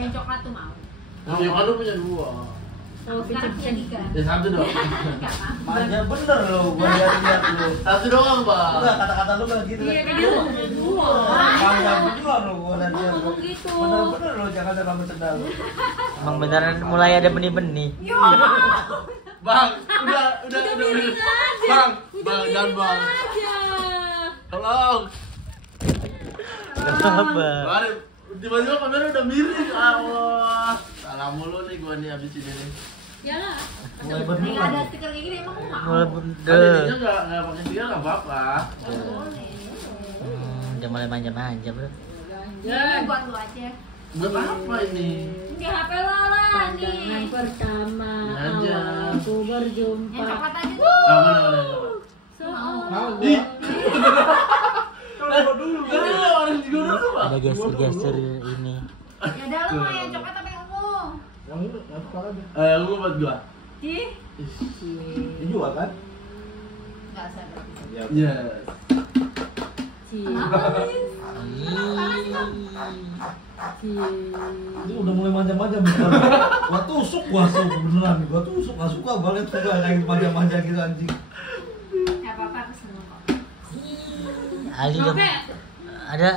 Yang coklat tuh mau. Yang kan lu punya 2. Oh, sekarang punya 3. Ya 1 dong. Enggak apa. Manja bener lo, gua lihat lu. 1 doang, Bang. Enggak, kata-kata lu kayak gitu. Iya, kan dia mau punya 2. Manja bener lo, gua lihat dia. Ngomong gitu. Bener-bener lo, jangan ada rambut sendal lo. Emang beneran mulai ada benih-benih. Yo. Bang, udah. Miring aja. Bang, Udah jangan miring Bang. aja. Tolong. Kenapa? Bang, tiba-tiba kamera udah miring. Allah. Salah mulu nih gua nih abis ini nih. Yalah. Mulai Nih berdua. ada stiker kayak gini emang mau. Mulai Kan bener. jadinya enggak pakai stiker enggak apa-apa. Boleh. Udah mulai manja-manja, Bro. Ini buat lu aja. Buat apa ini? Ini HP lo lah Pandangan nih. pertama Aja. awal aku berjumpa. Yang coklat aja tuh. Mana. Seolah Ih. Kalau dulu. Kan orang juga dulu, Bang. Ada gestur-gestur ini. Ya udah lu mau yang coklat apa yang ungu? Yang itu, yang suka aja. Lu buat gua. Ih. Dijual kan? Enggak sadar. Ya. Yes. Ini udah mulai manja-manja beneran. Gua tusuk beneran. Gua tusuk, gak suka banget suka kayak manja-manja gitu anjing. Enggak apa-apa aku seneng kok. Aldi udah Oke.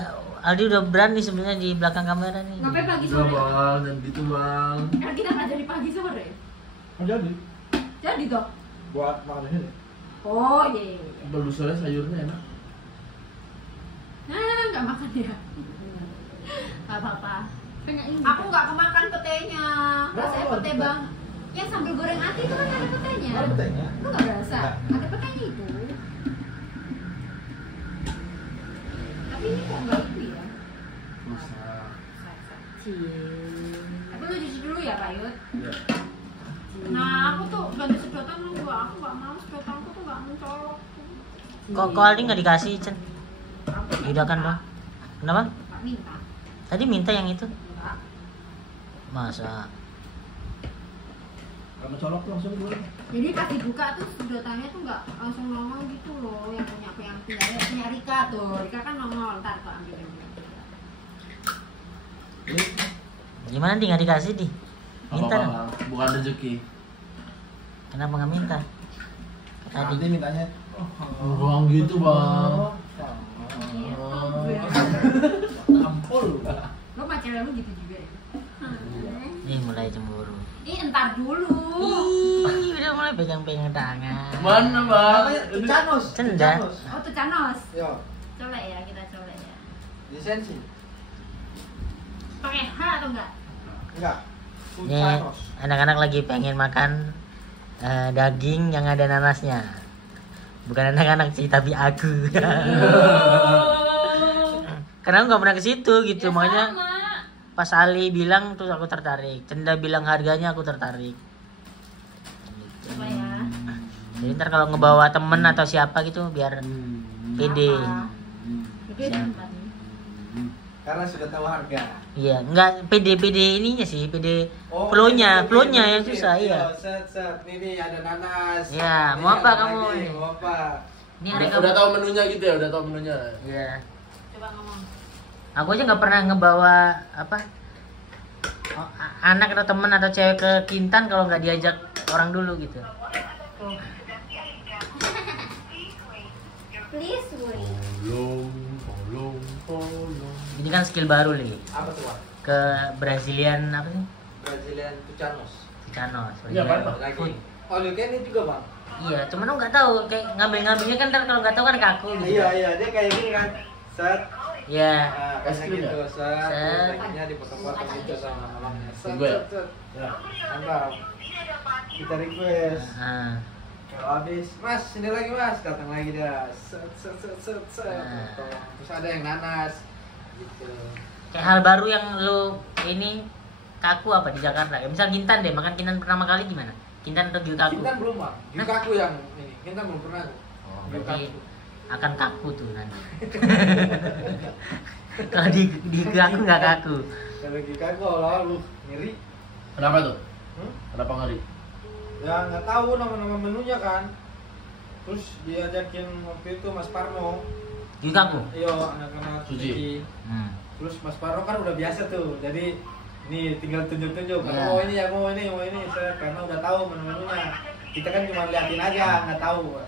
Aldi udah berani sebenarnya di belakang kamera nih. Ngapain pagi Udah, sore? Bang, dan gitu, Bang. Kan kita nggak dari pagi sore. Oh jadi Jadi toh. buat makan ini. Oh iya. Baru sore sayurnya enak. Nah, nggak makan ya. Nggak apa-apa. Pengen ini. Aku nggak kemakan petenya. Rasanya Oh, pete pete. bang. Yang sambal goreng ati itu kan ada petenya. Ada petenya? Lu nggak berasa? Nggak. Ada petenya itu. Tapi ini kok nggak itu ya? Bisa. Tapi lu cuci dulu ya Pak Yud. Ya. Nah aku tuh ganti sedotan lu gua. Aku nggak mau sedotanku tuh nggak mencolok. Kok Aldi nggak dikasih, Cen? Udah kan, Bang? Kenapa? Nggak minta. Tadi minta yang itu. Enggak. Masa? Kamu colok tuh langsung dulu. Jadi pas dibuka tuh sedotannya tuh nggak langsung nongol gitu loh. Yang punya Rika tuh. Rika kan nongol. Ntar tuh ambilin. Gimana di nggak dikasih di? Minta dong. Apa-apa, Bang. Bukan rezeki. Kenapa nggak minta? Nanti Tadi mintanya. Bang gitu, Bang. Ampul. Lo pacaran lu gitu juga ya? nih mulai cemburu. Ih entar dulu. Ih, udah mulai pegang-pegang tangan. Mana, Bang? Namanya Canos. Cendas. Oh tuh Canos. Yo, Colek ya kita colek ya. lisensi. Pakai H atau enggak? Enggak. Ini Canos. anak-anak lagi pengen makan daging yang ada nanasnya. Bukan anak-anak sih, tapi aku. Karena aku nggak pernah ke situ gitu, Ya, makanya sama. pas Ali bilang terus aku tertarik. Cenda bilang harganya aku tertarik. Coba ya. Jadi ntar kalau ngebawa temen atau siapa gitu biar pede. Apa? Oke, tempat nih. Karena sudah tahu harga. Iya, enggak pede ininya sih, pede Oh, flow-nya pede yang mikir. susah Yo, iya. set. Ini ada nanas. Ya, Ini mau apa ada kamu? lagi, Mau apa? Ini ada Udah tahu menunya gitu ya, udah tahu menunya. Iya. Coba ngomong. Aku aja nggak pernah ngebawa apa anak atau temen atau cewek ke Kintan kalau nggak diajak orang dulu gitu. Please wait. Tolong. Ini kan skill baru nih Apa tuh, Pak? ke Brazilian apa sih? Brazilian Tucanos. Canos. Iya, Pak. Lagi. Food. Oh, lu kan ini juga, Bang. Iya, cuman aku nggak tahu kayak ngambilnya kan ntar kalau nggak tahu kan kaku gitu. Iya, dia kayak gini kan. Set. Iya. Kayak Es krim gitu, ya? set. Set. Kakinya dipotong-potong gitu sama mamangnya. Set, Gue ya? set. Ya, mantap. Kita request. Nah, Kalau habis, Mas, ini lagi Mas, datang lagi dia. Set. Nah. Potong. Terus ada yang nanas. Gitu. kayak hal baru yang lu ini kaku apa di Jakarta? Ya, misal Kintan deh, makan Kintan pertama kali gimana? Kintan atau Gyukaku? Kintan belum, Bang. Gyukaku yang ini. Kintan belum pernah. Oh, Gyukaku. berarti akan kaku tuh nanti. Kalau di Gyukaku nggak kaku. Kalau Gyukaku awal-awal lu ngiri. Kenapa tuh? Hmm? Kenapa ngeri? Ya nggak tahu nama-nama menunya kan. Terus diajakin waktu itu Mas Parno. Gyukaku. Iya, anak-anak Suci. Suci. Hmm. Terus Mas Parno kan udah biasa tuh. Jadi Nih tinggal tunjuk-tunjuk. Iya. Oh ini ya, mau ini, karena udah tahu menu-menunya. Kita kan cuma liatin aja, nggak tahu.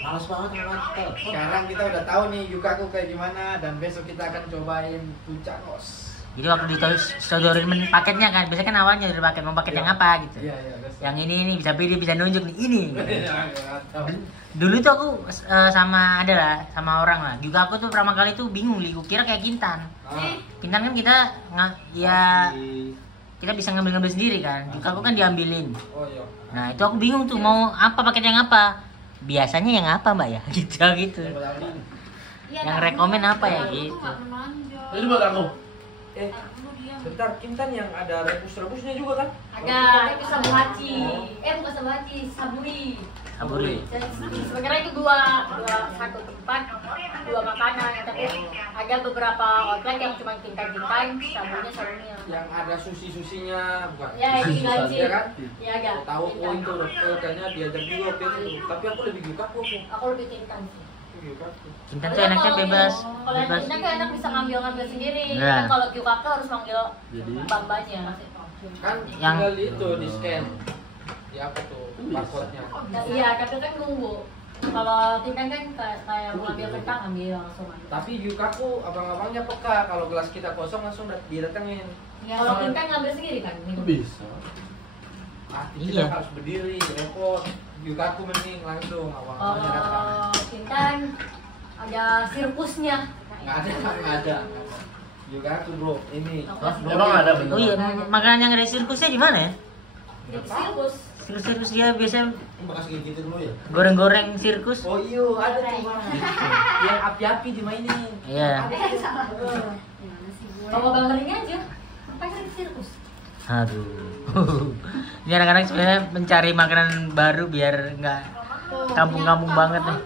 Males banget nonton. Sekarang kita udah tahu nih yukaku kayak gimana dan besok kita akan cobain pucakos. Jadi waktu disodorin paketnya kan, biasanya kan awalnya dari paket mau paket yang apa gitu. Iya, biasa. Yang ini bisa pilih, bisa nunjuk nih ini. Iya, Dulu tuh aku sama ada lah, sama orang lah. Juga aku tuh pertama kali tuh bingung, Li. Kira kayak Kintan. Kintan kan kita kita bisa ngambil sendiri kan. Juga aku kan diambilin. Oh iya. Nah, itu aku bingung tuh mau apa paket yang apa. Biasanya yang apa, Mbak ya? Gitu. Iya, Yang tapi rekomen apa ya, aku tuh gitu. nggak menonjol. Ini buat aku. Dulu dia. Bentar, Kintan yang ada rebus-rebusnya juga kan? Ada itu sabu haji. Bukan sabu haji, saburi. Saburi. Sebenarnya itu dua satu tempat, dua makanan. Tapi ada beberapa outlet yang cuma kintan, sabunya. Yang ada susi-susinya, bukan? Ya, itu gaji. Iya kan? Ya ada. Tahu oh itu kayaknya diajak juga waktu itu. Tapi aku lebih yukaku aku. Aku lebih kintan sih. Yukaku. Kintan tuh enaknya bebas. Kalau yang kintan kan enak bisa ngambil sendiri. Nah. Kan kalau kyukaka harus manggil Jadi? bambanya. Kan Yang- tinggal itu di scan. Di apa tuh? Barcode-nya. Nah, iya, tapi kan nunggu. Kalau kintan kan kayak mau ambil kentang ambil langsung ambil. Tapi yukaku abang-abangnya peka kalau gelas kita kosong langsung didatengin. Ya, kalau kintan ngambil sendiri kan. minum. Bisa. Kita Iya. harus berdiri, repot. Yukaku mending langsung abang-abangnya datang. Kalau kintan ada sirkusnya. Nggak ada. Yukaku bro, ini. Emang ada bener? Oh iya, makanan yang ada sirkusnya gimana ya? Jadi sirkus. Sirkus dia biasa Bekas gigitin lu ya? goreng-goreng sirkus. Oh iya, ada tuh bang. Yang api-api dimainin. Iya. Gimana sih gue? Bawa gambarnya aja. Apa sih sirkus? Aduh. Ini anak-anak sebenarnya mencari makanan baru biar nggak kampung-kampung banget nih.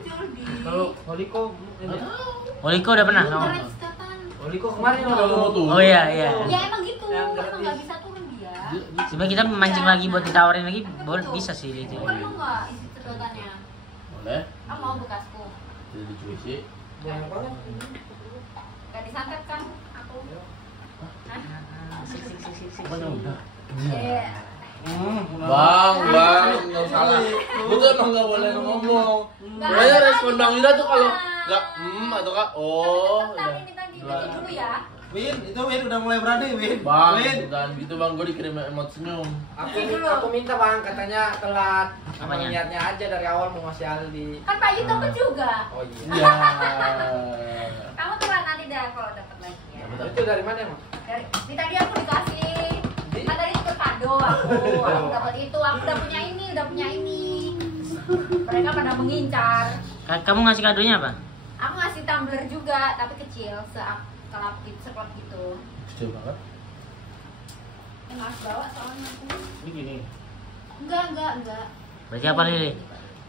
Kalau Holiko ini. Oliko udah pernah kamu? Holiko kemarin Kalau mau tuh. Oh iya iya. Ya emang gitu, Yang emang gratis. nggak bisa turun dia. Sebenarnya kita memancing lagi buat ditawarin lagi, boleh bisa sih itu. Bukan lu nggak isi sedotannya. Boleh. Ah mau bekasku. Jadi dicuci. Banyak banget. Gak disantet kan aku. Pokoknya udah. Iya. Bang, nggak salah. Lu tuh emang nggak boleh ngomong. Pokoknya respon Bang Ida tuh kalau nggak atau kak, oh. Bentar, ini tadi itu dulu ya. Win, itu Win udah mulai berani Win. Bang, Win. bukan gitu bang, gue dikirim emot senyum. Aku minta bang, katanya telat. Apanya? Niatnya aja dari awal mau ngasih Aldi. Kan Pak Yu dapat juga. Oh iya. Iya. Kamu telat nanti dah kalau dapat lagi ya. Itu dari mana emang? Di tadi aku dikasih. Kan tadi itu kado aku dapat itu, aku udah punya ini. Mereka pada mengincar. Kamu ngasih kadonya apa? Aku ngasih tumbler juga, tapi kecil, sekelap gitu. Kecil banget. Yang harus bawa soalnya aku. Ini gini. Enggak. Berarti apa Lili?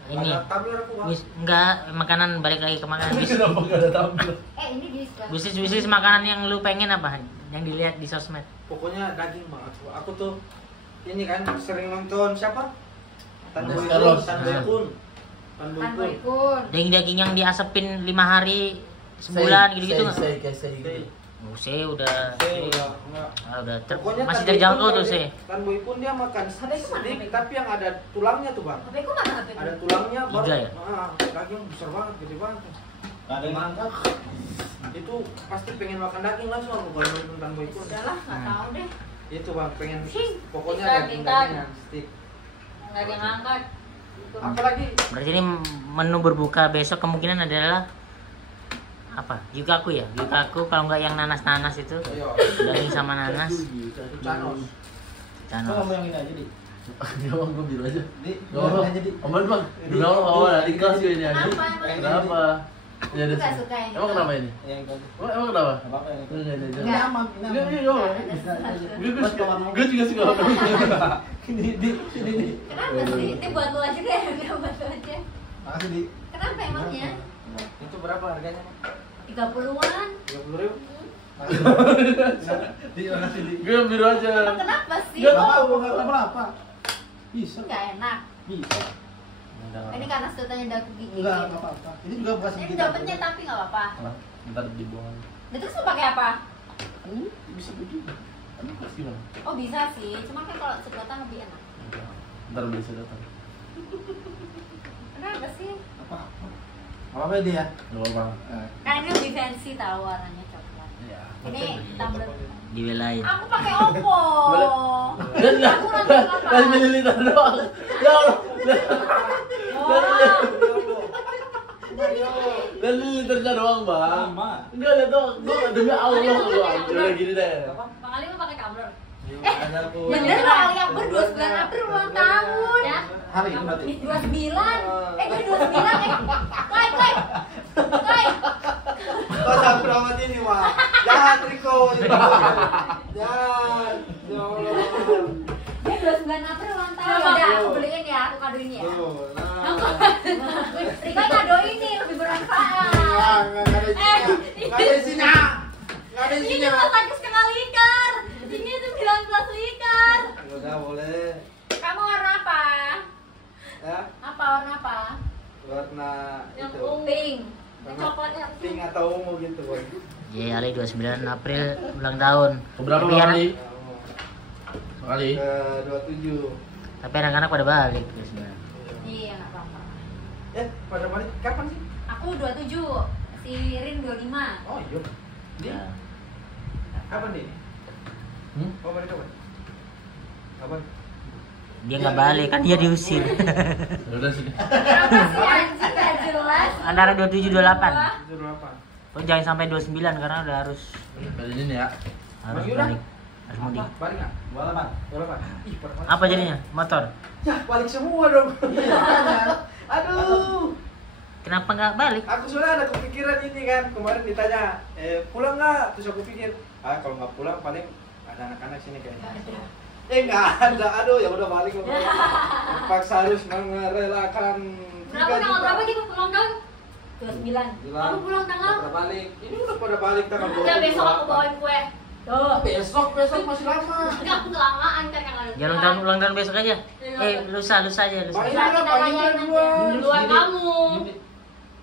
Ini. Ada tabler aku bang. Enggak, makanan balik lagi ke makanan. Kenapa gak ada tampil? Ini di sebelah. Bisnis makanan yang lu pengen apa? Yang dilihat di sosmed. Pokoknya daging bang aku. Aku tuh ini kan sering nonton siapa? Tan Boy Carlos. Kun. Kan Boykun. Daging-daging yang diasepin 5 hari sebulan gitu-gitu nggak? Say. Saya udah Enggak. udah Pokoknya masih Tan Boy terjangkau Kun tuh dia- sih. Tan Boy Kun dia makan steak tapi yang ada tulangnya tuh bang. HP ku mana HP ku? Ada tulangnya baru. Iga ya? Daging besar banget, gede banget. Gak ada yang angkat. Itu pasti pengen makan daging langsung aku kalau nonton Tan Boy Kun. Udahlah, nggak tahu deh. Itu bang pengen pokoknya Kita, daging-dagingan steak. Nggak ada yang ngangkat. Gitu. Apalagi Berarti ini menu berbuka besok kemungkinan adalah apa? Yukaku ya? Yukaku kalau nggak yang nanas-nanas itu. ayo Daging sama nanas. Canos. Lo Canos. ngomong yang ini aja di. Ya bang, gue biru aja. Di, Gak apa. aja di. Aman bang. Demi Allah, awal di kelas gue ini aja. Kenapa emang? Kenapa? Ya Aku deh. nggak suka yang Emang itu. kenapa ini? Yang itu. Emang kenapa? Gak apa-apa yang itu. Enggak. Ini aman, ini Iya, aman. iya, gue juga suka. Ini di sini di. Kenapa sih? Ini buat lu aja deh, udah buat lu aja. Makasih di. Kenapa emangnya? Itu berapa harganya? 30-an. 30.000. Di makasih di. Gue yang biru aja. Emang kenapa sih? Gak apa-apa, gak apa-apa. Bisa. Nggak enak. Bisa. Ini karena sedotannya udah aku gigit. Enggak, gak apa-apa. Ini juga bekas Ini gigitan. dapetnya tapi nggak apa-apa. Ntar dibuang. Itu terus lu pakai apa? Bisa begitu. Gimana? Oh bisa sih, cuma kan kalau sedotan lebih enak. Ntar bisa datang. Kenapa sih? Apa dia? Gak apa-apa. Kan ini lebih fancy tahu warnanya coklat. Iya. Ini tumbler. Dibelain. Aku pakai Oppo. Dan Aku nonton apa? dan mililiter doang. Ya Allah. Dan mililiternya doang, Bang. Sama. Enggak ada doang. Gua demi Allah gua. Udah gini deh. Bang Ali mau pakai tumbler. Bener loh, Ali Akbar 29 April ulang tahun. Ya. Hari ini berarti. 29. Gue 29 Kai. Kau sampai amat ini, Wak. Jangan Riko. Jangan. Ya Allah. Dia 29 April ulang tahun. Udah, aku beliin ya, aku kadoin ya. Tuh, nah. Rika kado ini lebih bermanfaat. Nggak ada isinya. Nggak ada Ini isinya. cuma 1,5 liter. Ini 19 liter. Udah boleh. Kamu warna apa? Ya, Apa warna apa? warna Yang itu. ungu. Pink. Warna Coklatnya. pink atau ungu gitu, Boy. Jadi Ali 29 April ulang tahun. Keberapa Tapi anak- kali? Ungu. Kali. Ke 27. Tapi anak-anak pada balik 29. Iya, nggak apa-apa. Pada balik kapan sih? Aku 27, si Rin 25. Oh iya. Di Ya. kapan nih? Hmm? Oh, balik kapan? Kapan? Dia nggak balik kan dia diusir. Ya udah sini. Kenapa sih anjing nggak jelas? Antara 27 28. Itu apa? Oh, jangan sampai 29 karena udah harus Dari ini ya. Bagi udah. balik. Harus mudik. Balik nggak? Balapan. Balapan. Ih, pada balik. Apa jadinya? Motor. Ya, balik semua dong. Aduh. Kenapa nggak balik? Aku sudah ada kepikiran ini kan. Kemarin ditanya, pulang nggak? Terus aku pikir, kalau nggak pulang paling ada anak-anak sini kayaknya. Nggak ada. Aduh, ya udah balik. Paksa harus merelakan. Berapa tanggal berapa kita pulang tahun? 29. Kamu pulang tanggal? Pada balik. Ini udah pada balik tanggal 28. Udah besok aku bawain kue. Tuh. Besok masih lama. Enggak, aku kelamaan kan kalau. Jangan ulang tahun besok aja. Lusa aja, lusa. Pak Indra Indra, kita Pak tanyain Indra aja. duluan. Duluan kamu.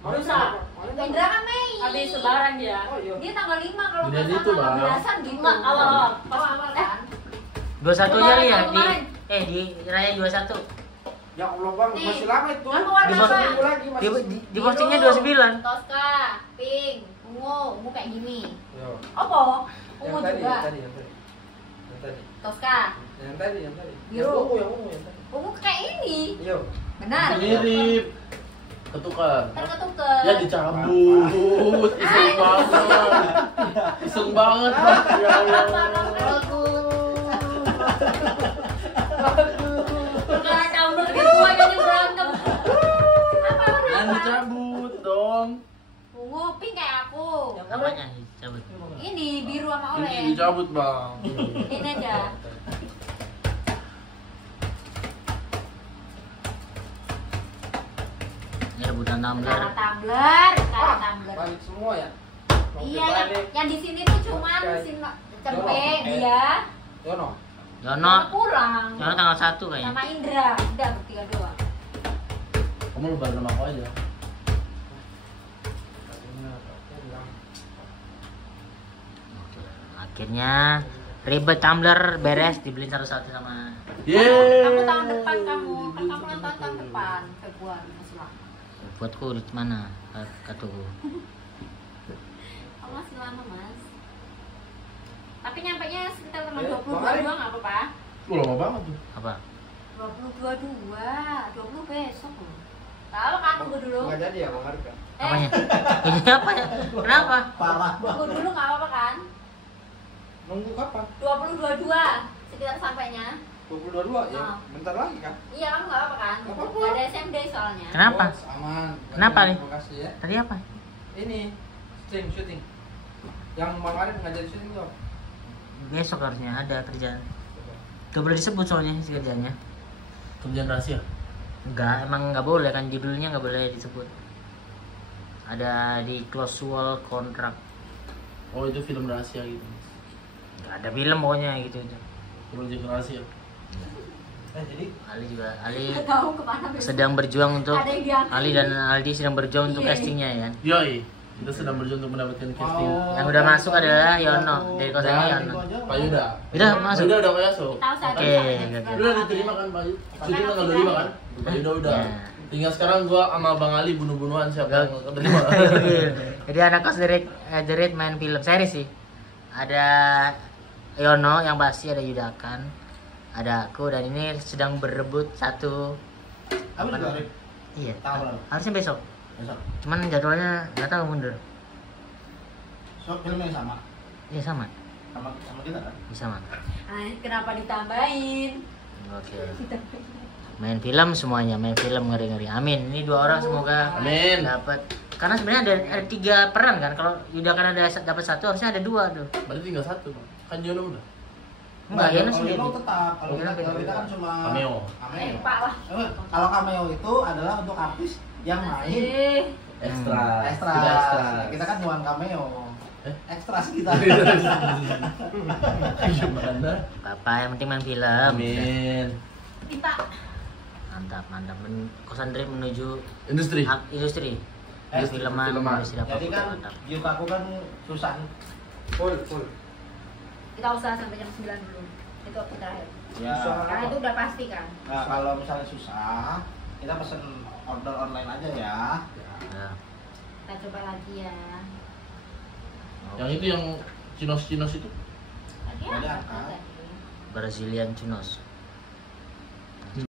Lusa. Indra kan Mei. Habis lebaran dia. Oh iya. Dia tanggal 5 kalau Udah nggak itu, salah, Bang. 15-an gitu. Enggak, awal-awal. Pas awal kan? 21 aja li ya di Kemarin. di raya 21. Ya Allah bang, Nih, masih lama itu. kamu warna Di apa? Seminggu lagi Di, masih. di postingnya 29. Tosca, pink, ungu kayak gini. Yo. Oppo, Yang ungu tadi, juga. yang tadi, yang tadi. Yang tadi. Tosca, Yang tadi, yang tadi. Biru. Yang ungu yang tadi. ungu kayak ini. Yo. Benar. Mirip. Ketukar. Terketuker. Ya dicabut. Iseng banget. Iseng banget, Bang. Ya Karena kamu lebih tua jadi berantem. Apa warna Jangan apa? dicabut dong. Ungu, pink kayak aku. Namanya cabut. Ini biru sama Ini oranye. dicabut, Bang. Ini aja. Ini rebutan tumbler. Cara tumbler, cara tumbler. Balik semua ya. Iya, yang di sini tuh cuman si Cepet dia Yono. Yono, pulang Yono tanggal 1 kayaknya. sama Indra. Udah bertiga doang. Kamu lupa nama aku aja. Akhirnya ribet tumbler beres dibeliin satu-satu sama Kamu tahun depan kamu, kan kamu ulang tahun depan Februari masih lama. buatku di mana katuku. Kamu masih lama mas. Tapi nyampe nya sekitar tanggal Eh, 22 kemarin. doang nggak apa-apa. Lama banget tuh. Apa? 20 besok loh. Tahu kan tunggu dulu. Nggak jadi ya Bang Arka. Apanya? Ini apa ya? Kenapa? Parah Tunggu dulu nggak apa-apa kan? Nunggu kapan? 2022 sekitar sampainya. 2022 ya. Oh. Bentar lagi kan? Iya kamu nggak apa-apa kan? Nggak apa-apa. Nggak ada SMD soalnya. Kenapa? Oh, aman. Kenapa, Li? Terima kasih ya. Tadi apa? Ini syuting. Yang Bang Arif ngajarin syuting tuh. Besok harusnya ada kerjaan. Gak boleh disebut soalnya si kerjanya. Kerjaan rahasia. Enggak, emang nggak boleh kan judulnya nggak boleh disebut. Ada di clausul kontrak. Oh, itu film rahasia gitu. Nggak ada film pokoknya gitu. Proyek rahasia. Jadi Ali Nggak tahu kemana besok. sedang berjuang untuk Ada yang diangkat. Ali dan Aldi sedang berjuang untuk Iya. castingnya ya. Yoi. Kita sedang berjuang untuk mendapatkan casting. Yang udah masuk adalah Yono dari kosannya Yono. Pak Yuda. Udah masuk. Udah masuk. Tahu saya. Oke. Udah diterima kan Pak Yuda? Syuting tanggal 25 kan? Pak Yuda udah. Ya. Tinggal sekarang gua sama Bang Ali bunuh-bunuhan siapa yang keterima. Jadi anak kos Jerit main film series sih. Ada Yono yang pasti, ada Yudakan, ada aku, dan ini sedang berebut satu. Kamu juga Rip? Iya. Tahu. Harusnya besok. Besok. Cuman jadwalnya nggak tahu mundur. So, filmnya sama. Iya sama. Sama kita kan? Bisa mah. Kenapa ditambahin? Oke. Main film semuanya, main film ngeri-ngeri. Amin. Ini 2 orang semoga Amin. dapat. Karena sebenarnya ada 3 peran kan. Kalau Yudakan ada dapat 1, harusnya ada 2 tuh. Berarti tinggal 1, Bang. Kan Yono udah. Enggak, Yono sendiri. Yono tetap. Kalau Yono kita kan cuma Cameo. Pak lah. Kalau cameo itu adalah untuk artis yang main Ekstra. ekstra. Tidak ekstra. Kita kan bukan cameo. Ekstra sih kita. Gimana? Bapak yang penting main film. Amin. Kita. Mantap. Kosan Drip menuju Industri. industri. Industri Filman, filman. industri apa Jadi kan mantap. Yutaku kan susah. Full. Kita usaha sampai jam 9 dulu. Itu waktu terakhir. Ya. Karena itu udah pasti kan. Nah, kalau misalnya susah, kita pesen order online aja ya. Ya. Kita coba lagi ya. Yang itu yang Cinos itu. Lagi Ada apa apa? tadi? Brazilian Chinos.